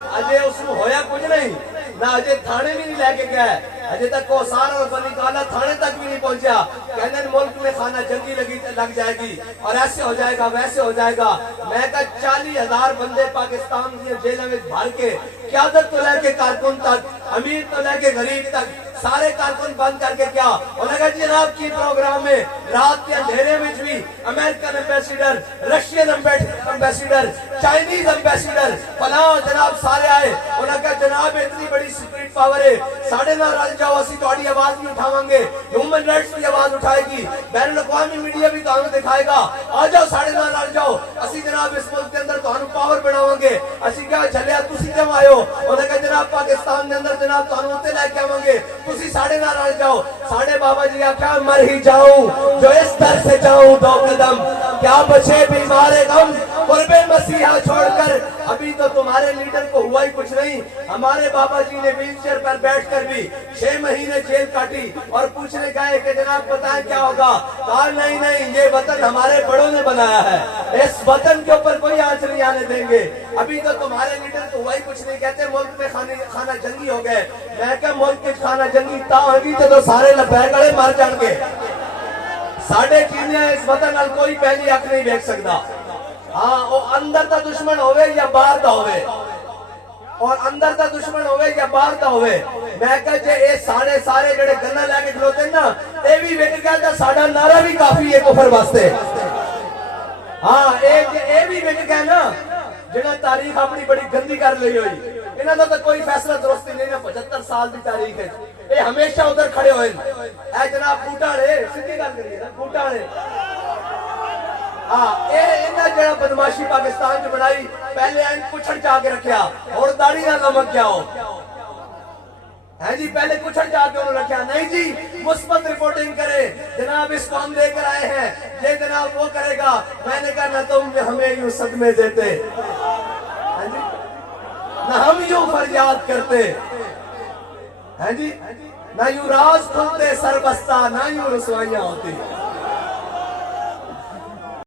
अजय उसमें होया कुछ नहीं ना, अजय थाने भी नहीं लेके गया, अजय तक कोसार और बनी काला थाने तक भी नहीं पहुंचा। कहने मुल्क में खाना जंगी लग जाएगी और ऐसे हो जाएगा वैसे हो जाएगा। मैं कहा 40,000 बंदे पाकिस्तान की जेल में भर के, क़यादत तो लेके कारकुन तक, अमीर तो लेके गरीब तक, सारे कारकुन बंद करके क्या उन्होंने जनाब की प्रोग्राम में रात के अंधेरे में भी American ambassador, Russian ambassador, Chinese ambassador फला जनाब सारे आए। उन्होंने कहा जनाब इतनी बड़ी स्ट्रीट पावर है, साढ़े ना रल जाओ, असी तुम्हारी आवाज भी उठावांगे, ह्यूमन राइट्स की आवाज उठाएगी, बैनुल अक़वामी मीडिया भी तुम्हें दिखाएगा, आ जाओ साढ़े ना रल जाओ, असी जनाब इस मुल्क के अंदर तुम्हें पावर बनावांगे। असी क्या चलिया तुसी क्यों आयो? उन्होंने कहा जनाब पाकिस्तान के अंदर जनाब तुम्हें उत्ते लेके आवांगे, तुसी साढ़े ना रल जाओ। साढ़े बाबा जी आख्या मर ही जाऊं जो इस दर से जाऊं 2 कदम, क्या बचे बीमारे गम कुर्बे मसीहा छोड़कर। अभी तो तुम्हारे लीडर को हुआ ही कुछ नहीं, हमारे बाबा जी ने व्हीलचेयर पर बैठकर भी 6 महीने जेल काटी और पूछने गए कि जनाब बताएं क्या होगा? कहा नहीं नहीं, ये वतन हमारे बड़ों ने बनाया है, इस वतन के ऊपर कोई आंच नहीं आने देंगे। अभी तो तुम्हारे लीडर को हुआ ही कुछ नहीं, कहते मुल्क में खाना जंगी हो गए। मैं क्या मुल्क के खाना जंगी ता होगी तो सारे लपैक गले मर जाएंगे। साढ़े कीने इस वतन नाल कोई पहली अख नहीं देख सकता। हाँ वो अंदर का दुश्मन होवे या बाहर का होवे, और अंदर का दुश्मन होवे या बाहर का होवे। मैं कह जे ये सारे जड़े गन्ना लेके खलोते ना, ये भी विक गया तो साडा नारा भी काफी है कुफर वास्ते। हाँ ये भी विक गया ना, जिन्हें तारीख अपनी बड़ी गंदी कर ली हुई, इन्हों का तो कोई फैसला दुरुस्त नहीं ना। 75 साल की तारीख है, ये हमेशा उधर खड़े हुए ऐ जनाब बूटा ने सीधी गल करिए ना, बूटा ने हाँ ये बदमाशी पाकिस्तान च बनाई, पहले एंड कुछड़ जाके रखा और दाढ़ी ना लमक गया हो है जी, पहले कुछड़ जाके उन्होंने रखा। नहीं जी मुस्बत रिपोर्टिंग करे जनाब, इसको हम लेकर आए हैं, ये जनाब वो करेगा। मैंने कहा ना तुम हमें यूं सदमे देते है जी, ना हम यूं फरियाद करते है जी, ना यूं राज खुलते सरबस्ता, ना यूं रसवाइयां होती।